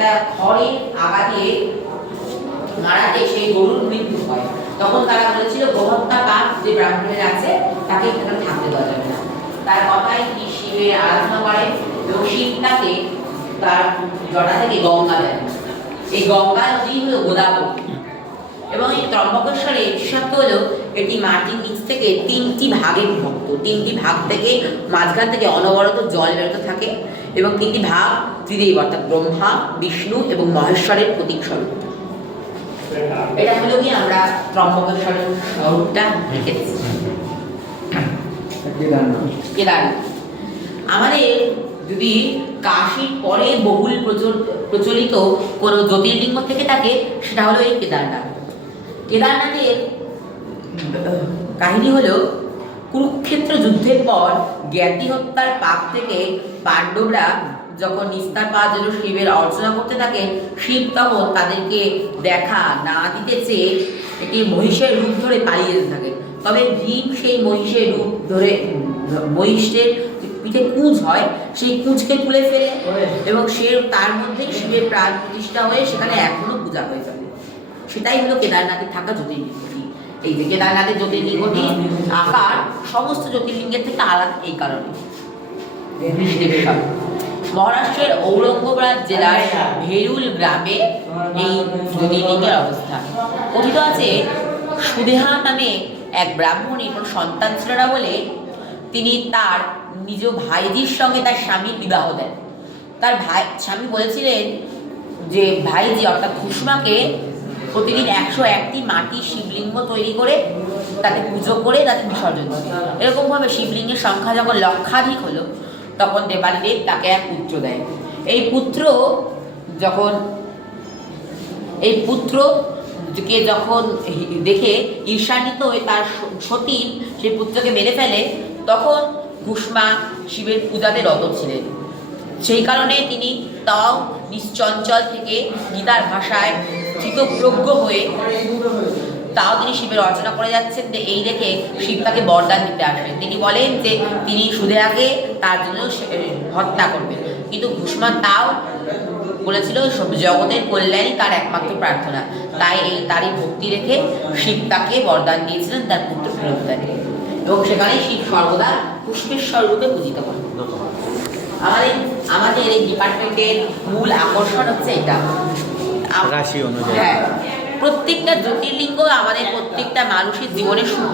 একটা খড়ের আঘাতে মারাতে সেই গরুর মৃত্যু হয়, তখন তারা বলেছিল গোহত্যা পাপ যে ব্রাহ্মণের আছে তাকে এখানে থাকতে দেওয়া যাবে না। তার কথায় কি শিবের আরাধনা করে এবং শিব তাকে তার জটা থেকে গঙ্গা দেন। এই গঙ্গা নদী হলো গোদাবরী এবং এই ত্রম্বকেশ্বরের বিশেষত্ব হলো এটি মাটির নিচ থেকে 3টি ভাগে বিভক্ত। 3টি ভাগ থেকে মাঝখান থেকে অনবরত জল বেরোতে থাকে এবং 3টি ভাগ ত্রিদেব অর্থাৎ ব্রহ্মা, বিষ্ণু এবং মহেশ্বরের প্রতীক স্বরূপ। এটা হলো কি আমরা ত্রম্বকেশ্বরের স্বরূপটা রেখেছি। কেদারনাথ আমাদের যদি কাশীর পরে বহুল প্রচলিত কোনো জ্যোতির্লিঙ্গ থেকে থাকে সেটা হলো এই কেদারনাথ। কেদারনাথের কাহিনী হলো কুরুক্ষেত্র যুদ্ধের পর জ্ঞাতি হত্যার পাপ থেকে পাণ্ডবরা যখন নিস্তার পাওয়ার জন্য শিবের অর্চনা করতে থাকেন, শিব তখন তাদেরকে দেখা না দিতে চেয়ে একটি মহিষের রূপ ধরে পালিয়ে যেতে থাকেন। তবে ভীম সেই মহিষের রূপ ধরে, মহিষের পিঠে কুঁজ হয়, সেই কুঁজকে তুলে ফেলে এবং সে তার মধ্যে শিবের প্রাণ প্রতিষ্ঠা হয়ে সেখানে এখনো পূজা হয়ে যাবে। সেটাই হলো কেদারনাথের থাকা জ্যোতির্লিঙ্গটি। এই যে কেদারনাথের জ্যোতির্লিঙ্গটি আকার সমস্ত জ্যোতির্লিঙ্গের থেকে আলাদা এই কারণে। মহারাষ্ট্রের ঔরঙ্গাবাদ জেলার ভেরুল গ্রামে এই জ্যোতির্লিঙ্গের অবস্থান। কথিত আছে সুদেহা নামে এক ব্রাহ্মণীর কোনো সন্তান ছিল না বলে তিনি তার নিজ ভাইজির সঙ্গে তার স্বামীর বিবাহ দেন। তার স্বামী বলেছিলেন যে ভাইজি অর্থাৎ কুসুমাকে প্রতিদিন 101টি মাটির শিবলিঙ্গ তৈরি করে তাকে পুজো করে তাকে বিসর্জন করে। এরকমভাবে শিবলিঙ্গের সংখ্যা যখন লক্ষাধিক হলো তখন দেবাদেব তাকে এক পুত্র দেয়। এই পুত্রকে যখন দেখে ঈর্ষান্বিত হয়ে তার সতীন সেই পুত্রকে মেরে ফেলে, তখন কুসমা শিবের পূজাতে রত ছিলেন। সেই কারণে তিনি তাও নিশ্চঞ্চল থেকে গীতার ভাষায় চিতপ্রজ্ঞ হয়ে তাও তিনি শিবের অর্চনা করে যাচ্ছেন। যে এই দেখে শিব তাকে বরদান দিতে আসবেন। তিনি বলেন যে তিনি সুদেহাকে তার জন্য হত্যা করবেন, কিন্তু কুসমা তাও বলেছিল জগতের কল্যাণই তার একমাত্র প্রার্থনা। তাই তারই ভক্তি রেখে শিব তাকে বরদান দিয়েছিলেন তার পুত্র ফেরত দেন এবং সেখানেই শিব সর্বদা পুষ্পেশ্বর রূপে পূজিত করেন। আমাদের এই ডিপার্টমেন্টের মূল আকর্ষণ হচ্ছে এটা রাশি অনুযায়ী। হ্যাঁ, প্রত্যেকটা জ্যোতির্লিঙ্গ আমাদের প্রত্যেকটা মানুষের জীবনে শুভ,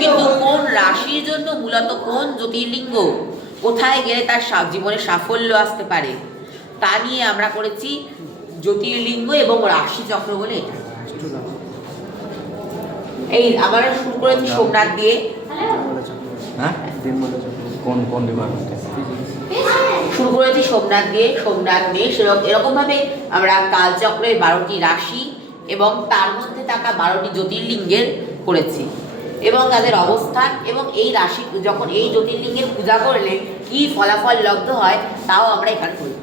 কিন্তু কোন রাশির জন্য মূলত কোন জ্যোতির্লিঙ্গ কোথায় গেলে তার জীবনে সাফল্য আসতে পারে তা নিয়ে আমরা করেছি জ্যোতির্লিঙ্গ এবং রাশি চক্র বলে এটা। এই আমরা শুরু করেছি সোমনাথ দিয়ে। শুরু করেছি সোমনাথ দিয়ে এরকমভাবে আমরা কালচক্রের 12টি রাশি এবং তার মধ্যে থাকা 12টি জ্যোতির্লিঙ্গের করেছি এবং তাদের অবস্থান এবং এই রাশি যখন এই জ্যোতির্লিঙ্গের পূজা করলে কি ফলাফল লব্ধ হয় তাও আমরা এখানে করেছি।